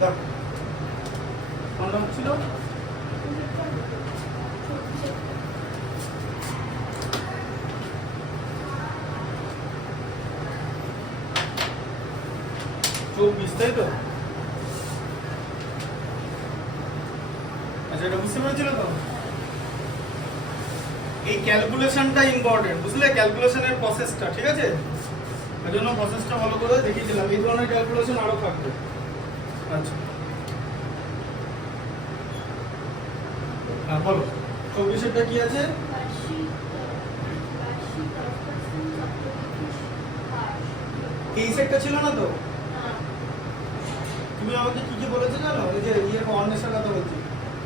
দেখো কোনটা হচ্ছিল, চব্বিশ, তাই তো? আচ্ছা, এটা বুঝতে পেরেছিল তো? এই ক্যালকুলেশনটা ইম্পর্টেন্ট, বুঝলে? ক্যালকুলেশনের প্রসেসটা, ঠিক আছে? এর জন্য প্রসেসটা ভালো করে দেখিয়েছিলাম। এই ধরনের ক্যালকুলেশন আরো থাকবে। আচ্ছা, হ্যাঁ বলো, 24-এরটা কি আছে? তেইশেরটা ছিল না তো? তুমি আমাকে কি কি বলেছো জানো? এই যে ইয়ে অন্বেষার কথা বলছি,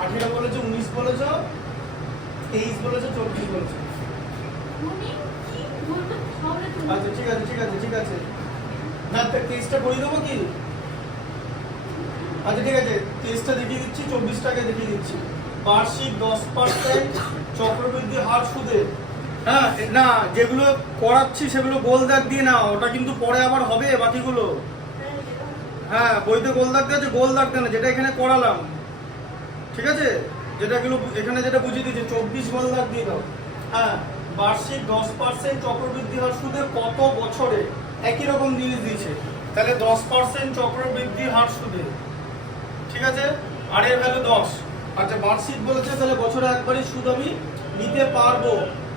18 বলেছো, 19 বলেছো, 23 বলেছো, 24 বলেছো। আচ্ছা ঠিক আছে ঠিক আছে ঠিক আছে, না 23টা করে দেবো কি? আচ্ছা ঠিক আছে, 23টা দেখিয়ে দিচ্ছি, 24টাকে দেখিয়ে দিচ্ছি। বার্ষিক 10% চক্রবৃদ্ধি হার সুদে, হ্যাঁ না যেগুলো করাচ্ছি সেগুলো গোল দাগ দিয়ে না, ওটা কিন্তু পরে আবার হবে বাকিগুলো। হ্যাঁ বইতে গোল দাগ দিয়েছে, গোল দাগ দেয় না, যেটা এখানে করালাম, ঠিক আছে? যেটা এগুলো এখানে যেটা বুঝিয়ে দিয়েছে 24 গোল দাগ দিয়ে দাও। হ্যাঁ, বার্ষিক 10% চক্রবৃদ্ধি হার সুদে কত বছরে, একই রকম জিনিস দিয়েছে, তাহলে 10% চক্রবৃদ্ধি হার সুদে, ঠিক আছে? আর এর ভ্যালু 10। আচ্ছা বার্ষিক বলেছে, তাহলে বছরে একবারই সুদ আমি নিতে পারবো।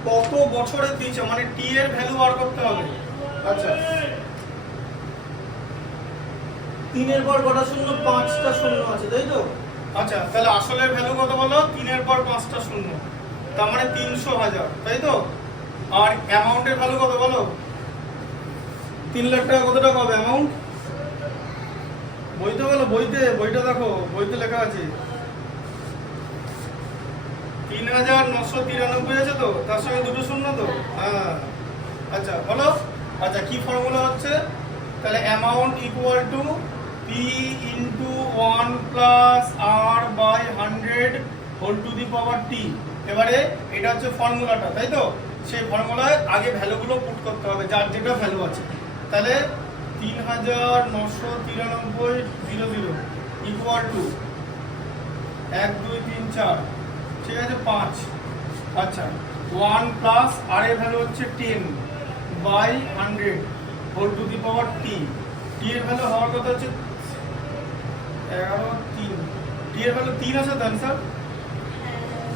কত বছরে দিয়েছে, মানে টি এর ভ্যালু বার করতে হবে। আচ্ছা, 3-এর পর কটা শূন্য? 5টা শূন্য আছে, তাই তো? আচ্ছা তাহলে আসলের ভ্যালু কত বলো? 3-এর পর 5টা শূন্য, তার মানে 300,000, তাই তো? আর অ্যামাউন্টের ভ্যালু কত বলো? 3 লাখ টাকা। কত টাকা হবে অ্যামাউন্ট? বইতে বলো, বইতে, বইটা দেখো, বইতে লেখা আছে 3,993 আছে তো, তার সঙ্গে দুটো শূন্য তো? হ্যাঁ আচ্ছা বলো। আচ্ছা কি ফর্মুলা হচ্ছে? তাহলে amount equal to P into 1 plus R by 100 whole to the power T. এবারে এটা হচ্ছে ফর্মুলাটা, তাই তো? সেই ফর্মুলায় আগে ভ্যালুগুলো পুট করতে হবে, যার যেটা ভ্যালু আছে। তাহলে 3,993,00 ইকুয়াল টু 1 2 3 4, ঠিক আছে 5। আচ্ছা 1 প্লাস আর এর ভ্যালু হচ্ছে 10 by 100 whole to the power টি। টি এর ভ্যালু হওয়ার কথা হচ্ছে 11 3। টি এর ভ্যালু 3 আছে তো आंसर?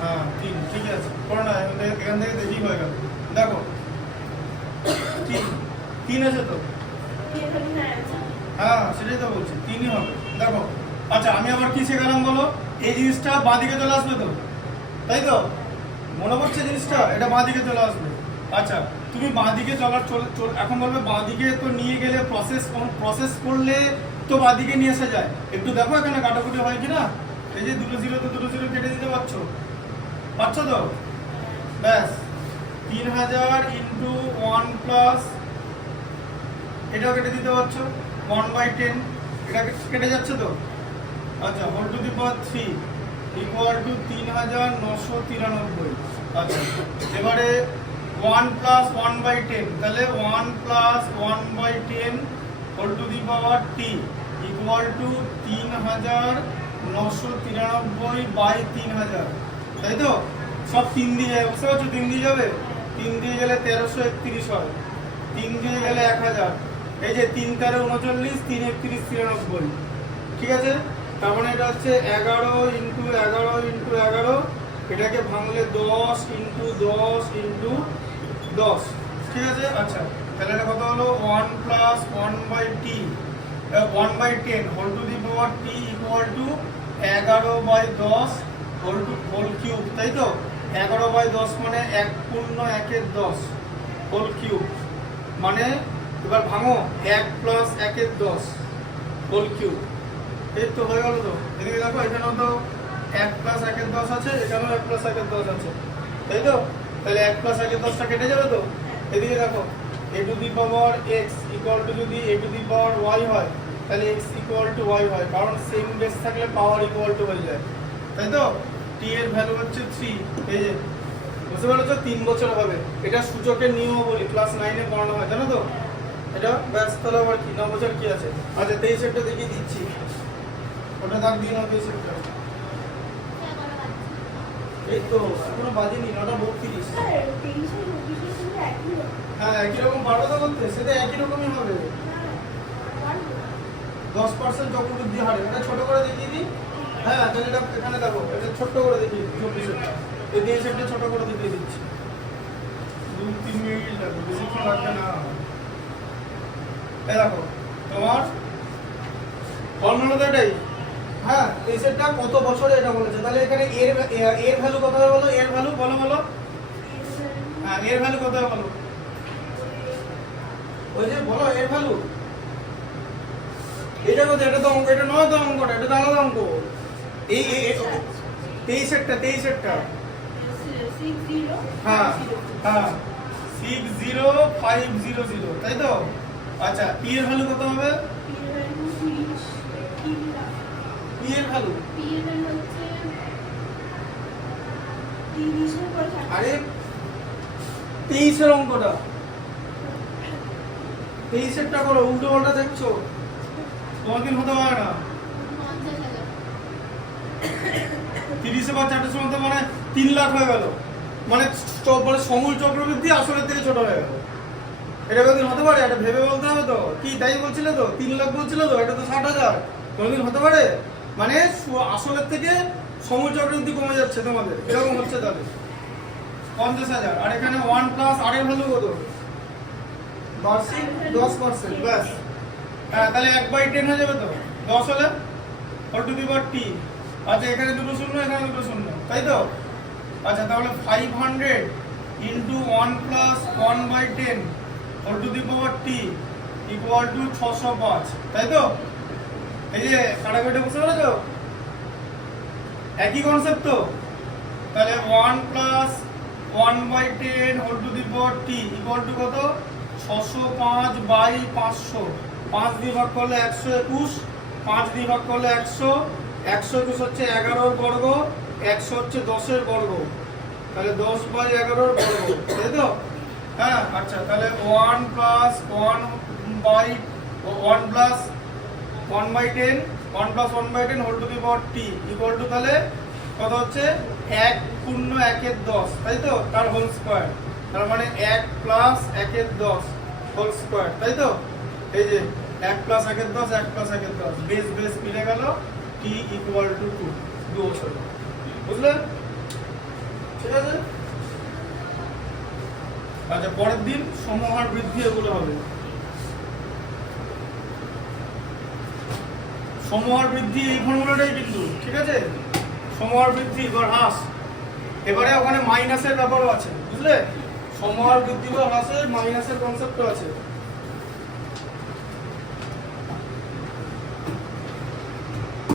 হ্যাঁ 3, ঠিক আছে। পড়ো না, এখান থেকে দেখি হয়ে গেল। দেখো 3 আছে তো? হ্যাঁ সেটাই তো বলছি, 3ই হবে। দেখো আচ্ছা আমি আবার কি শেখালাম বলো? এই জিনিসটা বাঁদিকে চলে আসবে তো, তাই তো? মনে পড়ছে জিনিসটা? এটা বাঁদিকে চলে আসবে। আচ্ছা তুমি বাঁদিকে এখন বলবে বাঁদিকে তো নিয়ে গেলে প্রসেস করলে তো বাঁদিকে নিয়ে আসা যায়। একটু দেখো এখানে কাটাকুটি হয় কিনা। এই যে দুটো জিরো তো দুটো জিরো কেটে দিতে পারছো তো? ব্যাস 3,000 ইন্টু 1 প্লাস এটাও কেটে দিতে পারছো, 1/10 এটা কেটে যাচ্ছে তো? আচ্ছা whole to the power 3 equal to 3,993। আচ্ছা এবারে 1 প্লাস 1/10, তাহলে 1 plus 1/10 whole to the power t equal to 3,993 by 3,000, তাই তো? সব 3 দিয়ে যাবে, বুঝতে পারছো? 3 দিয়ে যাবে, 3 দিয়ে গেলে 1331 হয়, 3 দিয়ে গেলে 1000, এই যে 3 × 39, 3 × 31 93, ঠিক আছে? তার মানে এটা হচ্ছে 11 ইন্টু 11 ইন্টু 11, এটাকে ভাঙলে 10 ইন্টু 10 ইন্টু 10, ঠিক আছে? আচ্ছা তাহলে এটা কত হলো? 1 plus 1/10 whole to the power t equal to 11/10 whole cube, তাই তো? 11/10 মানে 1/1 হোল কিউব, মানে এবার ভাঙো 1 প্লাস 1/10 হোল কিউব, এই তো হয়ে গেল তো? এদিকে দেখো এখানেও তো 1 প্লাস 1/10 আছে, এখানেও 1 প্লাস 1/10 আছে, তাই তো? তাহলে 1 প্লাস 1/10টা কেটে যাবে তো? এদিকে দেখো a two the power x equal to যদি a two the power y হয়, তাহলে x ইকুয়াল টু y হয়, কারণ সেম বেস থাকলে পাওয়ার ইকুয়াল টু হয়ে যায়, তাই তো? t এর ভ্যালু হচ্ছে 3, এই যে বুঝতে পারছো? 3 বছর হবে। এটা সূচকের নিয়ম বলি, ক্লাস 9-এ পড়ানো হয়, জানো তো? এটা ব্যাস, তাহলে আবার কি 9 বছর কি আছে? আচ্ছা 23 একটা দেখিয়ে দিচ্ছি। ওটা দাগ দিয়ে নাও এই সেটটা। এই তো এখনো বাজেনি 9:32। হ্যাঁ একই রকম পারবে তো করতে, সেটা একই রকমই হবে। 10% চক্রবৃদ্ধি হারে। এটা ছোট করে দেখিয়ে দিই। হ্যাঁ তাহলে এটা এখানে দেখো, এটা ছোট করে দেখিয়ে দিই 24-এরটা। এই 23-এরটা ছোট করে দেখিয়ে দিচ্ছি। 2-3 মিনিট লাগবে, বেশিক্ষণ লাগবে না। এই দেখো তোমার ফর্মুলা তো এটাই। হ্যাঁ এই সেটটা কত বছরে এটা বলেছে, তাহলে এখানে এর ভ্যালু কত হবে বলো, এর ভ্যালু বলো বলো। হ্যাঁ এর ভ্যালু কত হবে বলো, ওই যে বলো এর ভ্যালু। এটা কত, এটা তো অঙ্ক, এটা নয় তো অঙ্কটা, এটা তো আলাদা অঙ্ক। এই 23-এরটা হ্যাঁ হ্যাঁ 60500, তাই তো? আচ্ছা পি এর ভ্যালু কত হবে? পি এর ভ্যালু আরে 23-এর অঙ্কটা, 23-এরটা করো, উল্টো পাল্টা দেখছো, তোমার দিন হতে পারে না। 30-এ বা 4-এর সময় তো মানে 3 লাখ হয়ে গেল, মানে সমূল চক্রবৃদ্ধি আসলের থেকে ছোট হয়ে গেল। এটা কোনদিন হতে পারে? এটা ভেবে বলতে হবে তো। কি তাই বলছিলে তো, 3 লাখ বলছিলে তো, এটা তো 60,000। কোনদিন হতে পারে? মানে আসলের থেকে সমূল চক্রবৃদ্ধি কমে যাচ্ছে তোমাদের, এরকম হচ্ছে তাহলে 50,000। আর এখানে 1 প্লাস আর এর ভ্যালু কত? বার্ষিক 10%, ব্যাস। হ্যাঁ তাহলে 1/10 হয়ে যাবে তো, 10 হলে হোল টু দি পাওয়ার টি। আচ্ছা এখানে দুটো শূন্য, এখানে দুটো শূন্য, তাই তো? আচ্ছা তাহলে 500 into 1 plus 1/10 whole to the power t equal to 605, তাই তো? এই যে কাটাকুটি বুঝতে পেরেছো? একই কনসেপ্ট তো। তাহলে 1 plus 1/10 whole to the power t equal to কত? 605/500। 5 দিয়ে ভাগ করলে 121, 5 দিয়ে ভাগ করলে 100, 121 হচ্ছে 11 বর্গ, 100 হচ্ছে 10 বর্গ, তাহলে 10/11 বর্গ, তাই তো? হ্যাঁ আচ্ছা তাহলে 1 plus 1/10 1 plus 1/10 whole to the power t equal to তাহলে কত হচ্ছে? 1 পূর্ণ 1 10, তাই তো? তার হোল স্কয়ার, তার মানে 1 প্লাস 1 10 হোল স্কয়ার, তাই তো? এই যে 1 প্লাস 1 10, 1 প্লাস 1 10, বেস বেস মিলে গেল, টি ইকুয়াল টু 2 বছর। বুঝলে? ঠিক আছে। আচ্ছা পরের দিন সমহার বৃদ্ধি এগুলো হবে। সমহার বৃদ্ধি এই ফর্মুলাটাই কিন্তু, ঠিক আছে? সমহার বৃদ্ধি বা হ্রাস, এবারে ওখানে মাইনাসের ব্যাপারও আছে, বুঝলে? সমহার বৃদ্ধি বা হ্রাসের মাইনাসের কনসেপ্টও আছে।